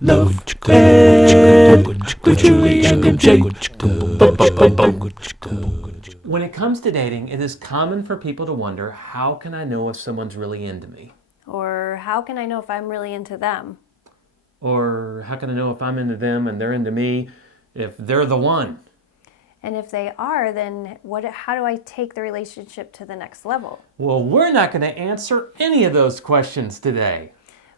Love Ed with Julie and MJ. When it comes to dating, it is common for people to wonder, how can I know if someone's really into me? Or how can I know if I'm really into them? Or how can I know if I'm into them and they're into me, if they're the one? And if they are, then how do I take the relationship to the next level? Well, we're not going to answer any of those questions today.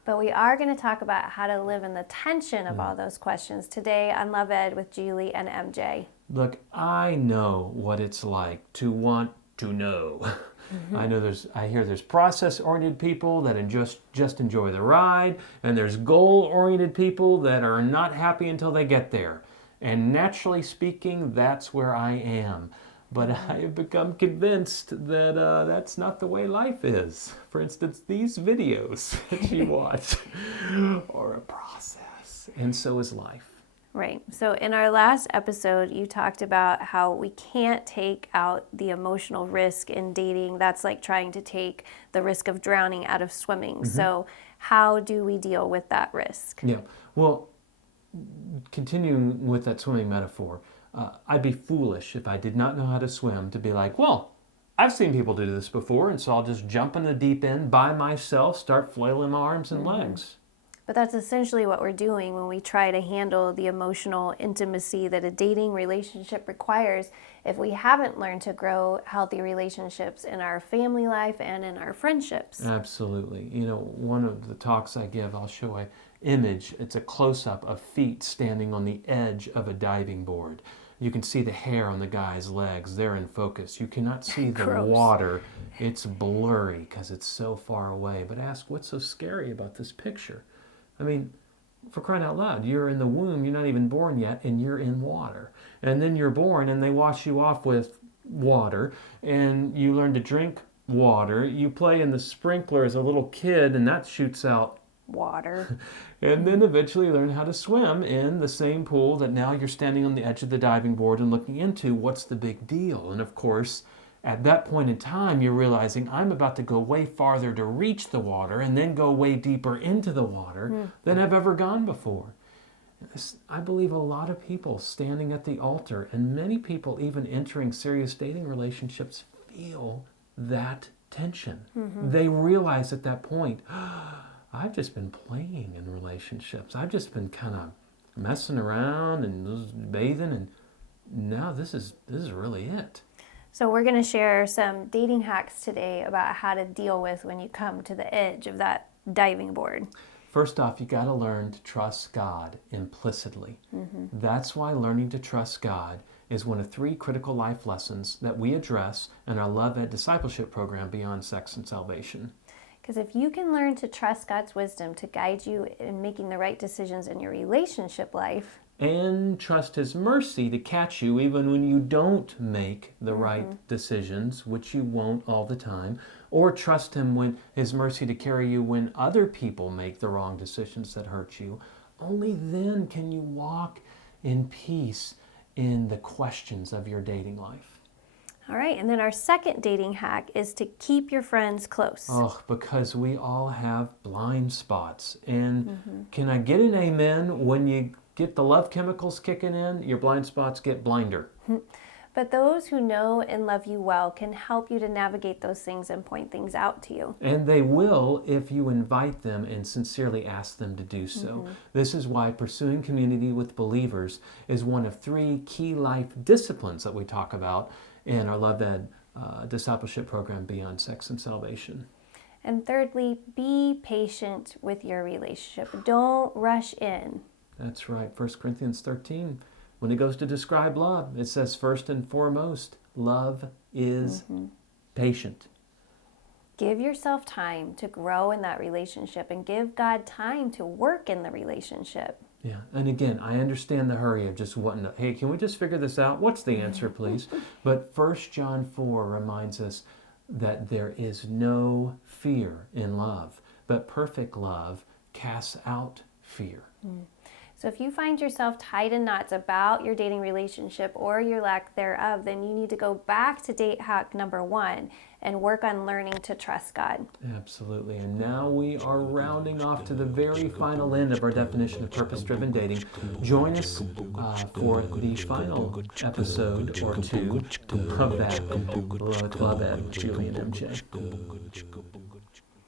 But we are going to talk about how to live in the tension of all those questions today on Love Ed with Julie and MJ. Look, I know what it's like to want to know. I hear there's process-oriented people that just enjoy the ride, and there's goal-oriented people that are not happy until they get there. And naturally speaking, that's where I am. But I have become convinced that that's not the way life is. For instance, these videos that you watch are a process, and so is life. Right. So in our last episode, you talked about how we can't take out the emotional risk in dating. That's like trying to take the risk of drowning out of swimming. So how do we deal with that risk? Yeah. Well, continuing with that swimming metaphor, I'd be foolish if I did not know how to swim to be like, well, I've seen people do this before, and so I'll just jump in the deep end by myself, start flailing my arms and legs. But that's essentially what we're doing when we try to handle the emotional intimacy that a dating relationship requires if we haven't learned to grow healthy relationships in our family life and in our friendships. Absolutely. You know, one of the talks I give, I'll show an image. It's a close-up of feet standing on the edge of a diving board. You can see the hair on the guy's legs. They're in focus. You cannot see the Gross. water. It's blurry because it's so far away. But ask, what's so scary about this picture? I mean, for crying out loud, you're in the womb, you're not even born yet, and you're in water. And then you're born, and they wash you off with water, and you learn to drink water. You play in the sprinkler as a little kid, and that shoots out Water. and then eventually learn how to swim in the same pool that now you're standing on the edge of the diving board and looking into. What's the big deal? And of course, at that point in time, you're realizing I'm about to go way farther to reach the water and then go way deeper into the water than I've ever gone before. I believe a lot of people standing at the altar, and many people even entering serious dating relationships, feel that tension. They realize at that point, I've just been playing in relationships. I've just been kind of messing around and bathing, and now this is really it. So we're going to share some dating hacks today about how to deal with when you come to the edge of that diving board. First off, you got to learn to trust God implicitly. That's why learning to trust God is one of 3 critical life lessons that we address in our Love Ed discipleship program, Beyond Sex and Salvation. Because if you can learn to trust God's wisdom to guide you in making the right decisions in your relationship life, and trust His mercy to catch you even when you don't make the right decisions, which you won't all the time, or trust Him when His mercy to carry you when other people make the wrong decisions that hurt you. Only then can you walk in peace in the questions of your dating life. all right, and then our second dating hack is to keep your friends close. Oh, because we all have blind spots. And can I get an amen? When you get the love chemicals kicking in, your blind spots get blinder. But those who know and love you well can help you to navigate those things and point things out to you. And they will if you invite them and sincerely ask them to do so. This is why pursuing community with believers is one of 3 key life disciplines that we talk about in our Love Ed discipleship program, Beyond Sex and Salvation. And thirdly, be patient with your relationship. Don't rush in. That's right. 1 Corinthians 13, when it goes to describe love, it says first and foremost, love is patient. Give yourself time to grow in that relationship and give God time to work in the relationship. Yeah, and again, I understand the hurry of just wanting to, hey, can we just figure this out? What's the answer, please? But 1 John 4 reminds us that there is no fear in love, but perfect love casts out fear. So if you find yourself tied in knots about your dating relationship or your lack thereof, then you need to go back to date hack number 1 and work on learning to trust God. Absolutely. And now we are rounding off to the very final end of our definition of purpose-driven dating. Join us for the final episode or two of that Club Ed with Julie and MJ.